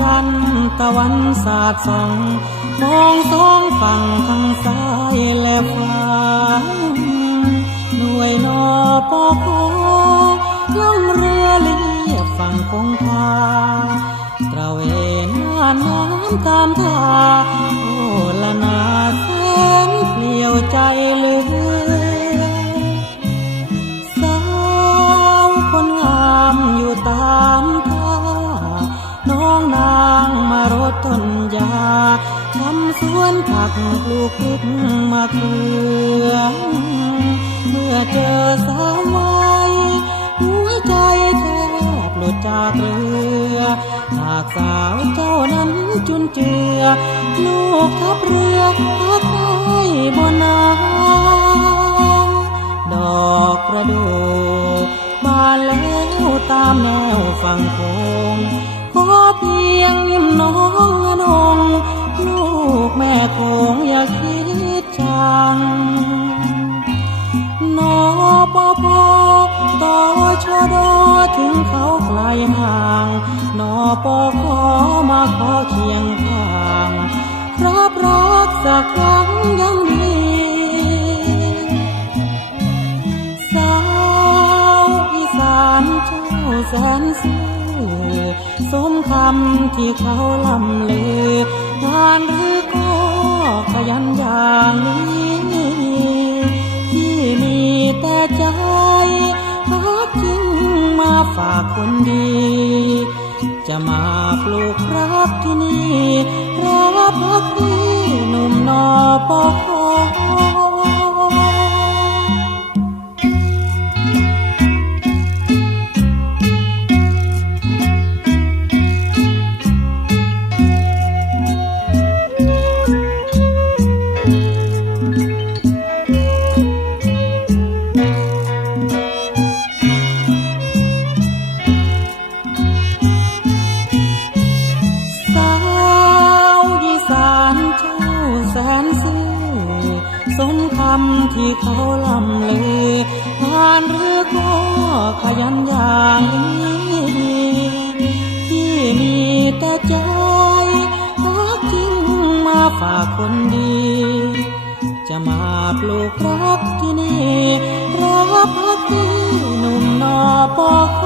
ยันตะวันสาดส่องมองสองฝั่งทั้งซ้ายและขวาหน่วยนอปอพล่องเรือเลียบฝั่งคงคาตระเวนหน้าน้ำตามทา ต้นยาทำสวนผักปลูกพริกมะเขือเมื่อเจอสาวไว้หัวใจแทบหลุดจากเรือหากสาวเจ้านั้นจุนเจือ ลูกทับเรือพักได้บนน้ำดอกประดูบานแล้วตามแนวฝั่งโคง เพียงยิ้มน้องอนงลูกแม่คงอย่าคิดจังนอปอพอต่อชอดอถึงเขาไกลห่างนอปอขอมาขอเคียงข้างรับรักสักครั้งยังดีสาวอีสานเจ้าแสนซื่อ สมคำที่เขาลำเลงานหรือก็ขยันอย่างนี้ที่มีแต่ใจพักจริงมาฝากคนดี จะมาปลูกรักที่นี่รับพักดีหนุ่มนอปอำที่เขาลำเลองานหรือก็ขยันอย่างนี้ที่มีแต่ใจรักจริงมาฝากคนดี จะมาปลูกรักที่นี่รับพักที่หนุ่มนอปอค